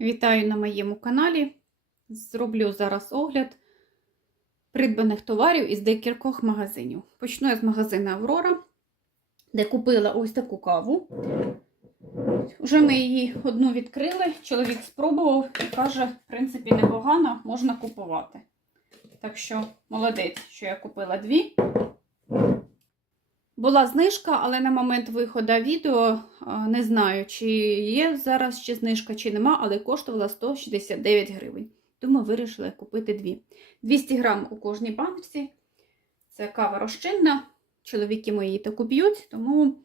Вітаю на моєму каналі. Зроблю зараз огляд придбаних товарів із декількох магазинів. Почну я з магазину Аврора, де купила ось таку каву. Вже ми її одну відкрили, чоловік спробував і каже, в принципі, непогано, можна купувати. Так що молодець, що я купила дві. Була знижка, але на момент виходу відео не знаю, чи є зараз ще знижка, чи нема, але коштувала 169 гривень. Тому вирішила купити дві. 200 грам у кожній баночці. Це кава розчинна. Чоловіки мої таку п'ють, тому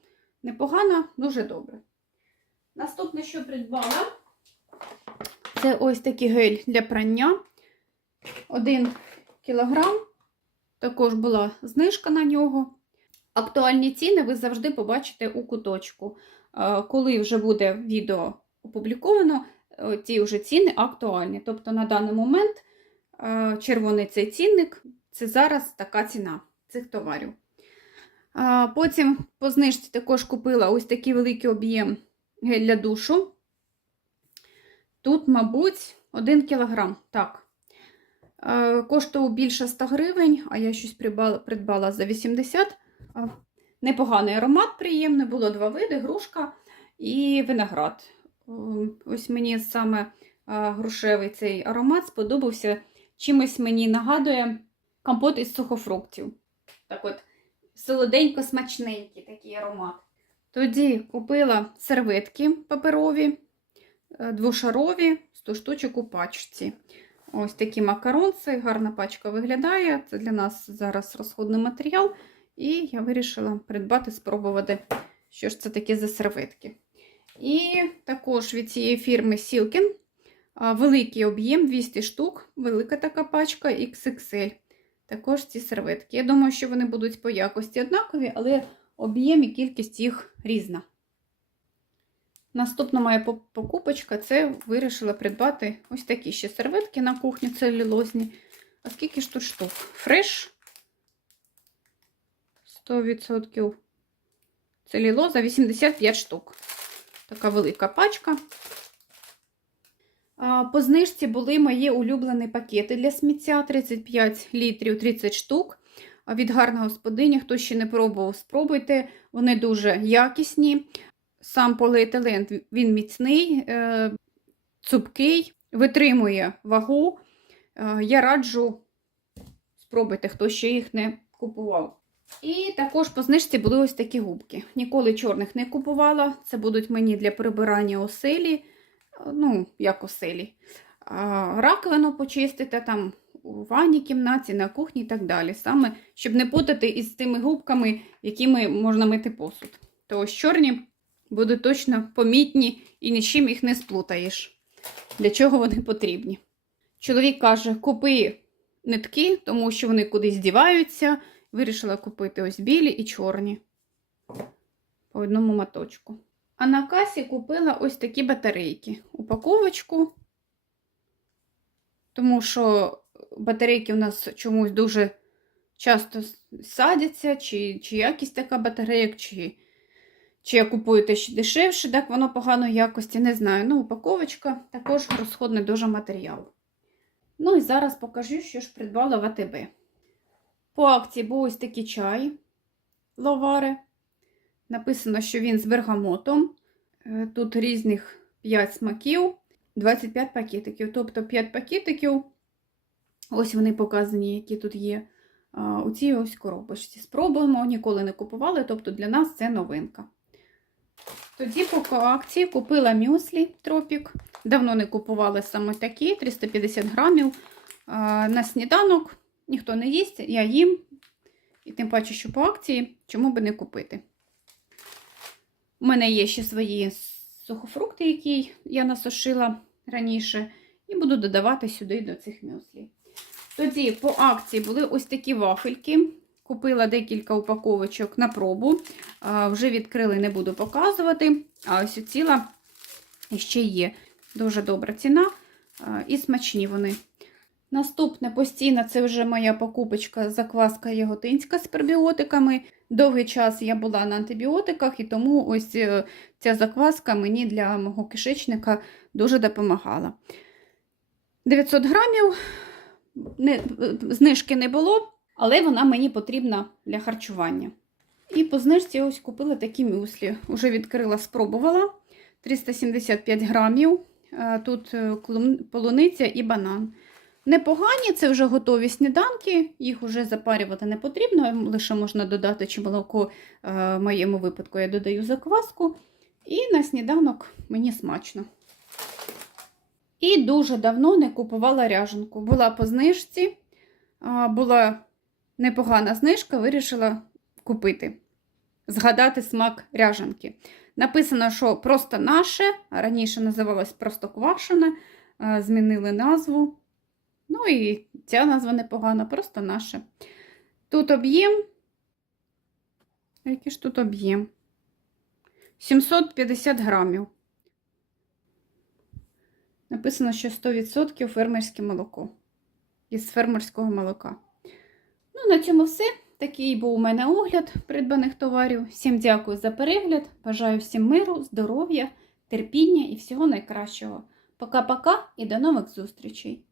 непогано, дуже добре. Наступне, що придбала, це ось такий гель для прання. 1 кілограм. Також була знижка на нього. Актуальні ціни ви завжди побачите у куточку. Е, Коли вже буде відео опубліковано, е, ті вже ціни актуальні. Тобто на даний момент е, червоний цей цінник це зараз така ціна цих товарів. Потім по знижці також купила ось такий великий об'єм гель для душу. Тут, мабуть, 1 кілограм. Так. Коштував більше 100 гривень, а я щось придбала, за 80 а, Непоганий аромат, приємний, було два види: грушка і виноград. Ось мені саме грушевий цей аромат сподобався. Чимось мені нагадує компот із сухофруктів. Так от, солоденько смачненький такий аромат. Тоді купила серветки паперові, е, двошарові, 100 штучок у пачці. Ось такі макаронці, гарна пачка виглядає. Це для нас зараз розходний матеріал. І я вирішила придбати, спробувати, що ж це таке за серветки. І також від цієї фірми Silken великий об'єм 200 штук, велика така пачка XXL. Також ці серветки. Я думаю, що вони будуть по якості однакові, але об'єм і кількість їх різна. Наступна моя покупочка це вирішила придбати ось такі ще серветки на кухню целюлозні. А скільки ж тут штук? Фреш 100% целілоза 85 штук. Така велика пачка. По знижці були мої улюблені пакети для сміття 35 літрів 30 штук. Від гарна господиня, хто ще не пробував, спробуйте. Вони дуже якісні. Сам поліетилен він міцний, е, цупкий, витримує вагу. Е, Я раджу спробуйте, хто ще їх не купував. І також по знижці були ось такі губки. Ніколи чорних не купувала. Це будуть мені для прибирання оселі. Ну, як оселі. А, Раковину почистити там у ванній кімнаті, на кухні і так далі. Саме, щоб не путати із тими губками, якими можна мити посуд. То ось чорні будуть точно помітні і нічим їх не сплутаєш. Для чого вони потрібні? Чоловік каже: купи нитки, тому що вони кудись діваються. Вирішила купити ось білі і чорні по одному моточку. А на касі купила ось такі батарейки. Упаковочку, тому що батарейки у нас чомусь дуже часто садяться, чи, чи якість така батарейок, чи, чи я купую те ще дешевше, так воно поганої якості, не знаю. Ну, упаковочка також розходний дуже матеріал. Ну і зараз покажу, що ж придбала в АТБ. По акції був ось такий чай ловари. Написано, що він з бергамотом. Е, Тут різних 5 смаків, 25 пакетиків. Тобто 5 пакетиків. Ось вони показані, які тут є. У цій ось коробочці. Спробуємо, ніколи не купували, тобто для нас це новинка. Тоді по акції купила мюслі Тропік. Давно не купували саме такі, 350 грамів. На сніданок ніхто не їсть, я їм. І тим паче, що по акції, чому би не купити. У мене є ще свої сухофрукти, які я насушила раніше, і буду додавати сюди до цих мюслі. Тоді по акції були ось такі вафельки. Купила декілька упаковочок на пробу. А, Вже відкрили, не буду показувати. А ось ціла ще є. Дуже добра ціна і смачні вони. Наступне постійно це вже моя покупочка закваска яготинська з пробіотиками. Довгий час я була на антибіотиках, і тому ось е, ця закваска мені для мого кишечника дуже допомагала. 900 грамів, не, знижки не було, але вона мені потрібна для харчування. І по знижці ось купила такі мюслі. Уже відкрила, спробувала. 375 грамів. Е, Тут е, полуниця і банан. Непогані, це вже готові сніданки, їх вже запарювати не потрібно, лише можна додати чи молоко, е, в моєму випадку я додаю закваску. І на сніданок мені смачно. І дуже давно не купувала ряженку. Була по знижці, а, була непогана знижка, вирішила купити, згадати смак ряженки. Написано, що просто наше, раніше називалось просто квашене, а, змінили назву. Ну і ця назва непогана, просто наше. Тут об'єм. Який ж тут об'єм? 750 грамів. Написано, що 100% фермерське молоко. Із фермерського молока. Ну, на цьому все. Такий був у мене огляд придбаних товарів. Всім дякую за перегляд. Бажаю всім миру, здоров'я, терпіння і всього найкращого. Пока-пока і до нових зустрічей!